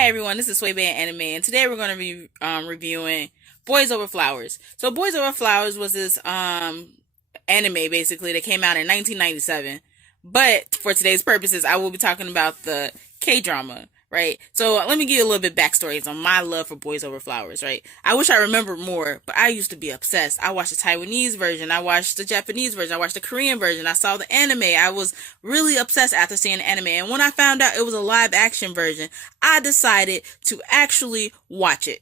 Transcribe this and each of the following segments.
Hi everyone, this is Sway Band Anime, and today we're going to be reviewing Boys Over Flowers. So Boys Over Flowers was this anime basically that came out in 1997. But for today's purposes, I will be talking about the K-drama, right? So let me give you a little bit backstories on my love for Boys Over Flowers, right? I wish I remembered more, but I used to be obsessed. I watched the Taiwanese version, I watched the Japanese version, I watched the Korean version, I saw the anime. I was really obsessed after seeing the anime, and when I found out it was a live action version, I decided to actually watch it.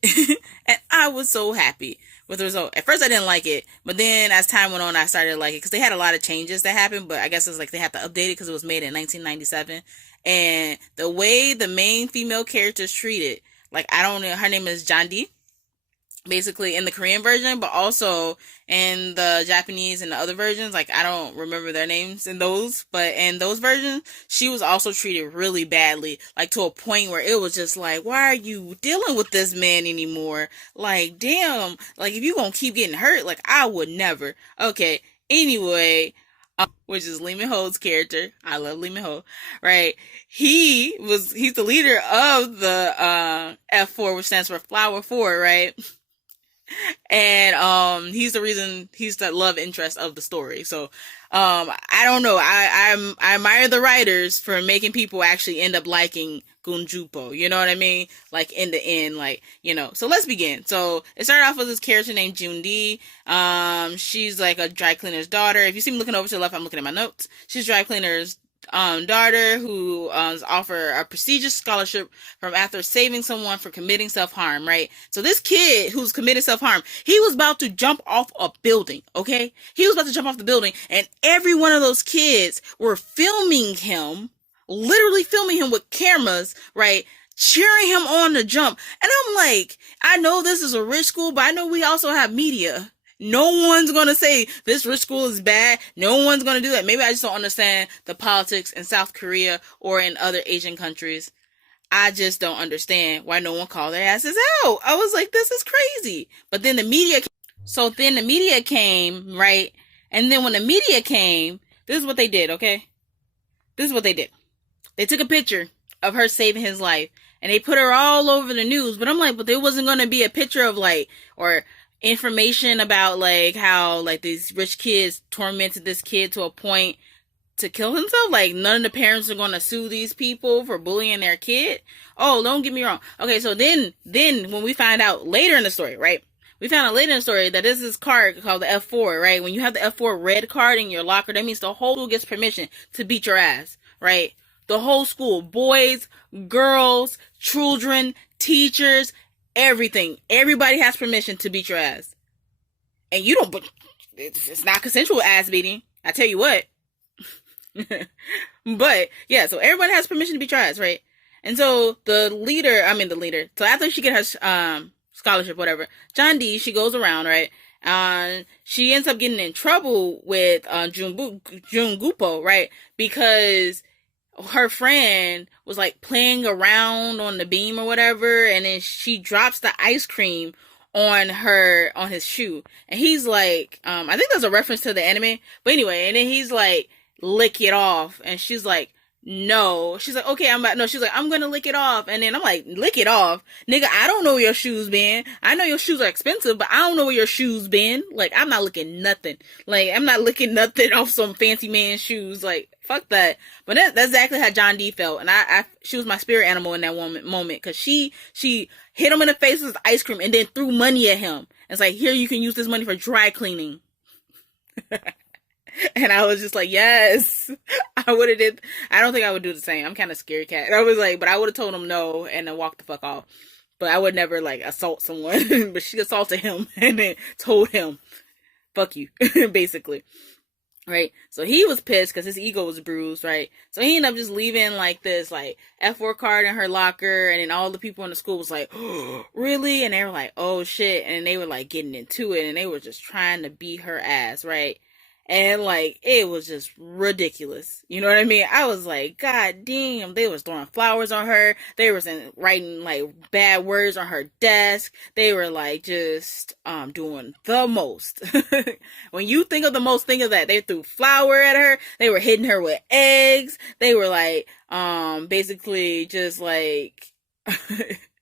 And I was so happy with the result. At first I didn't like it, but then as time went on I started to like it because they had a lot of changes that happened, but I guess it's like they had to update it because it was made in 1997. And the way the main female characters treated, like, I don't know, her name is Jandi basically in the Korean version, but also in the Japanese and the other versions. Like, I don't remember their names in those, but in those versions, she was also treated really badly, like to a point where it was just like, why are you dealing with this man anymore? Like, damn, like if you gonna keep getting hurt, like I would never. Okay, anyway, which is Lee Min Ho's character. I love Lee Min Ho, right? He's the leader of the F4, which stands for Flower 4, right? And he's the reason, he's the love interest of the story. So I don't know, I admire the writers for making people actually end up liking Gunjupo, you know what I mean, like in the end, like, you know. So let's begin. So it started off with this character named Jundi. She's like a dry cleaner's daughter. If you see me looking over to the left, I'm looking at my notes. She's dry cleaner's daughter who is offered a prestigious scholarship from after saving someone from committing self-harm, right? So this kid who's committed self-harm, he was about to jump off a building, okay? He was about to jump off the building, and every one of those kids were filming him, literally filming him with cameras, right? Cheering him on to jump. And I'm like, I know this is a rich school, but I know we also have media. No one's gonna say this rich school is bad. No one's gonna do that. Maybe I just don't understand the politics in South Korea or in other Asian countries. I just don't understand why no one called their asses out. I was like, this is crazy. But then the media came. So then the media came, right? And then when the media came, this is what they did, okay? This is what they did. They took a picture of her saving his life and they put her all over the news. But I'm like, but there wasn't gonna be a picture of like, or information about like how like these rich kids tormented this kid to a point to kill himself. Like, none of the parents are going to sue these people for bullying their kid. Oh, don't get me wrong. Okay, so then when we find out later in the story, right? We found out later in the story that there's this card called the F4, right? When you have the F4 red card in your locker, that means the whole school gets permission to beat your ass, right? The whole school, boys, girls, children, teachers, everything. Everybody has permission to beat your ass. And you don't, but it's not consensual ass beating. I tell you what. But yeah, so everyone has permission to beat your ass, right? And so the leader, so after she gets her scholarship, whatever, John D, she goes around, right? She ends up getting in trouble with Jungupo, right? Because her friend was like playing around on the beam or whatever, and then she drops the ice cream on his shoe, and he's like, I think there's a reference to the anime, but anyway, and then he's like, lick it off, and she's like, no. She's like, okay, she's like, I'm gonna lick it off. And then I'm like, lick it off? Nigga, I don't know where your shoes been. I know your shoes are expensive, but I don't know where your shoes been. Like, I'm not licking nothing. Like, I'm not licking nothing off some fancy man's shoes. Like, fuck that. But that's exactly how John D felt. And she was my spirit animal in that moment, because she hit him in the face with ice cream and then threw money at him. It's like, here, you can use this money for dry cleaning. And I was just like, yes, I would have did. I don't think I would do the same. I'm kind of scary cat. And I was like, but I would have told him no and then walked the fuck off. But I would never like assault someone. But she assaulted him and then told him, fuck you, basically. Right? So he was pissed because his ego was bruised, right? So he ended up just leaving like this like F4 card in her locker, and then all the people in the school was like, oh, really? And they were like, oh shit. And they were like getting into it, and they were just trying to beat her ass, right? And like, it was just ridiculous. You know what I mean? I was like, God damn, they was throwing flowers on her. They was writing like bad words on her desk. They were like just doing the most. When you think of the most, think of that. They threw flour at her. They were hitting her with eggs. They were like basically just like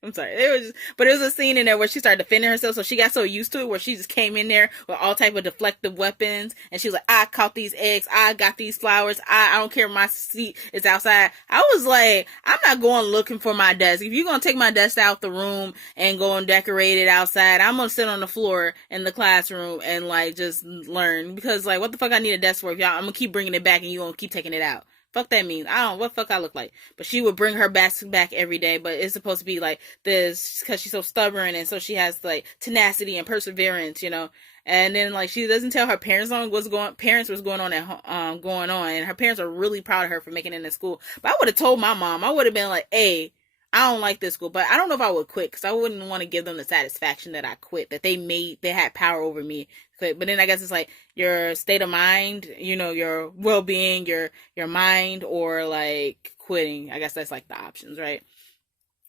I'm sorry. But it was a scene in there where she started defending herself, so she got so used to it where she just came in there with all type of deflective weapons, and she was like, "I caught these eggs. I got these flowers. I don't care if my seat is outside." I was like, "I'm not going looking for my desk. If you're gonna take my desk out the room and go and decorate it outside, I'm gonna sit on the floor in the classroom and like just learn, because like what the fuck I need a desk for if y'all? I'm gonna keep bringing it back and you gonna keep taking it out." Fuck that means. I don't know what fuck I look like. But she would bring her basket back every day. But it's supposed to be like this because she's so stubborn, and so she has like tenacity and perseverance, you know. And then like she doesn't tell her parents on what's going on at going on, and her parents are really proud of her for making it in school. But I would have told my mom. I would have been like, "Hey, I don't like this school," but I don't know if I would quit because I wouldn't want to give them the satisfaction that I quit, that they had power over me. But then I guess it's like your state of mind, you know, your well-being, your mind, or like quitting. I guess that's like the options, right?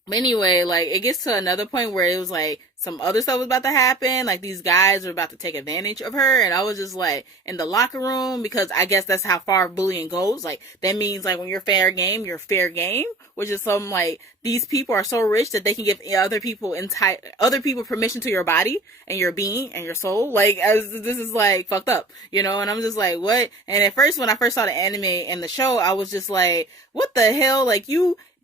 But anyway, like it gets to another point where it was like some other stuff was about to happen. Like these guys were about to take advantage of her, and I was just like in the locker room, because I guess that's how far bullying goes. Like that means like when you're fair game, you're fair game, which is some like these people are so rich that they can give other people permission to your body and your being and your soul. Like as this is like fucked up, you know. And I'm just like, what? And at first, when I first saw the anime and the show, I was just like, what the hell? Like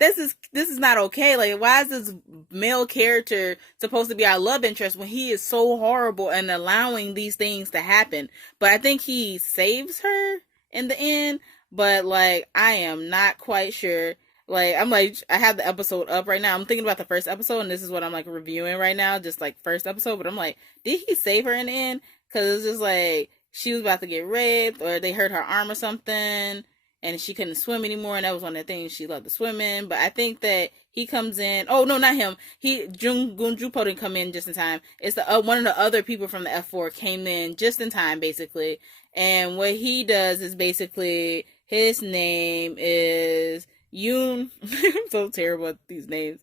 this is not okay. Like, why is this male character supposed to be our love interest when he is so horrible and allowing these things to happen? But I think he saves her in the end. But like, I am not quite sure. Like, I'm like, I have the episode up right now. I'm thinking about the first episode, and this is what I'm like reviewing right now, just like first episode. But I'm like, did he save her in the end? Because it's just like she was about to get raped, or they hurt her arm or something, and she couldn't swim anymore, and that was one of the things she loved to swim in. But I think that he comes in. Oh no, not him. Gunjupo didn't come in just in time. It's the one of the other people from the F4 came in just in time, basically. And what he does is basically his name is Yoon. I'm so terrible at these names.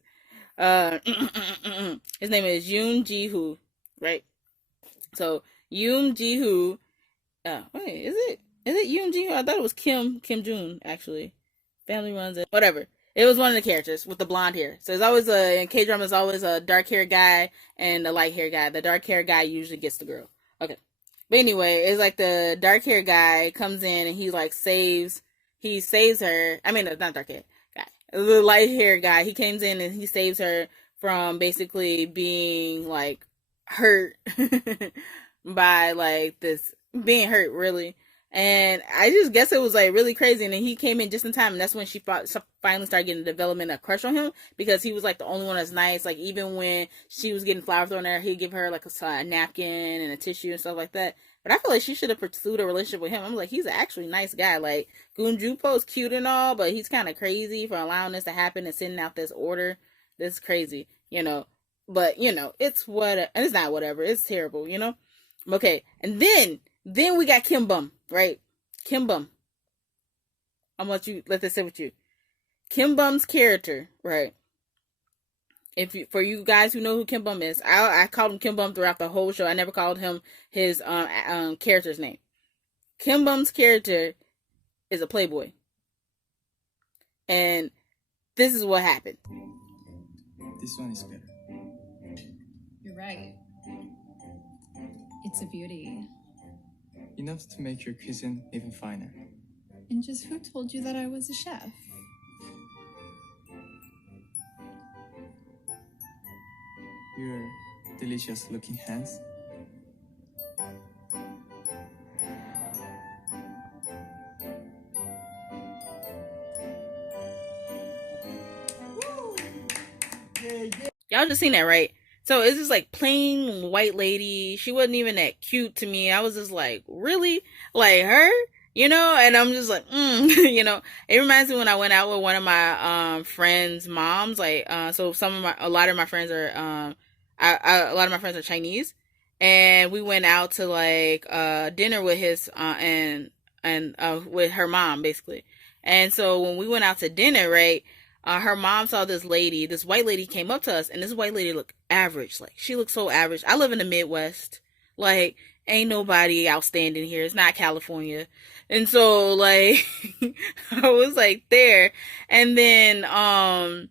His name is Yoon Ji-hoo, right? So Yoon Ji-hoo. Wait, is it? Is it Yoon Ji? I thought it was Kim Jun, actually. Family runs it. Whatever. It was one of the characters with the blonde hair. So it's always in K-drama, is always a dark haired guy and a light haired guy. The dark haired guy usually gets the girl. Okay. But anyway, it's like the dark haired guy comes in and he saves her. I mean, not dark haired guy. The light haired guy. He comes in and he saves her from basically being like hurt by like this, being hurt really. And I just guess it was like really crazy. And then he came in just in time, and that's when she finally started getting a development, a crush on him, because he was like the only one that's nice. Like even when she was getting flowers thrown at her, he'd give her like a napkin and a tissue and stuff like that. But I feel like she should have pursued a relationship with him. I'm like, he's an actually nice guy. Like Gunjupo's cute and all, but he's kind of crazy for allowing this to happen and sending out this order. This is crazy, you know. But you know, it's not whatever. It's terrible, you know. Okay, and then we got Kim Bum, right? Kim Bum. I'm gonna let this sit with you. Kim Bum's character, right? For you guys who know who Kim Bum is, I called him Kim Bum throughout the whole show. I never called him his character's name. Kim Bum's character is a playboy, and this is what happened. This one is better. You're right. It's a beauty. Enough to make your cuisine even finer. And just who told you that I was a chef? Your delicious looking hands. Y'all just seen that, right? So it's just like plain white lady. She wasn't even that cute to me. I was just like, really? Like her? You know? And I'm just like, you know, it reminds me when I went out with one of my friends' moms. Like, so a lot of my friends are a lot of my friends are Chinese, and we went out to like dinner with his and with her mom basically. And so when we went out to dinner, right? Her mom saw this white lady came up to us, and this white lady looked average. Like, she looked so average. I live in the Midwest. Like, ain't nobody outstanding here. It's not California. And so, like, I was like there. And then,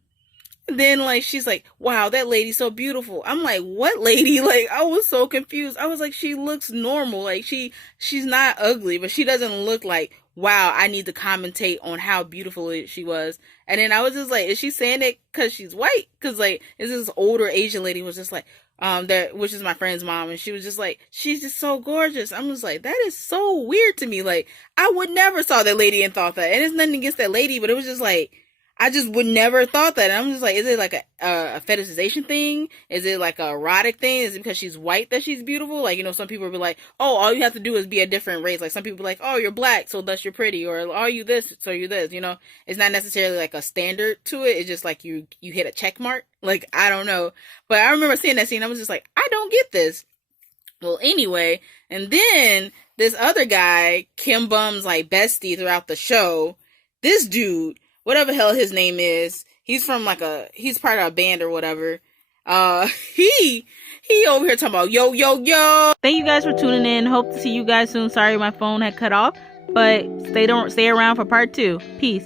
Then like she's like, wow, that lady's so beautiful. I'm like, what lady? Like I was so confused. I was like, she looks normal. Like she's not ugly, but she doesn't look like, wow, I need to commentate on how beautiful she was. And then I was just like, is she saying it because she's white? Because like, is this older Asian lady was just like, that, which is my friend's mom, and she was just like, she's just so gorgeous. I'm just like, that is so weird to me. Like, I would never saw that lady and thought that. And it's nothing against that lady, but it was just like, I just would never thought that. And I'm just like, is it like a fetishization thing? Is it like a erotic thing? Is it because she's white that she's beautiful? Like, you know, some people will be like, oh, all you have to do is be a different race. Like some people be like, oh, you're black, so thus you're pretty, or are you this, so you're this. You know, it's not necessarily like a standard to it. It's just like you hit a check mark. Like, I don't know. But I remember seeing that scene. I was just like, I don't get this. Well, anyway, and then this other guy, Kim Bum's like bestie throughout the show, this dude, whatever the hell his name is, he's from like he's part of a band or whatever. He over here talking about yo. Thank you guys for tuning in. Hope to see you guys soon. Sorry my phone had cut off, but stay around for part 2. Peace.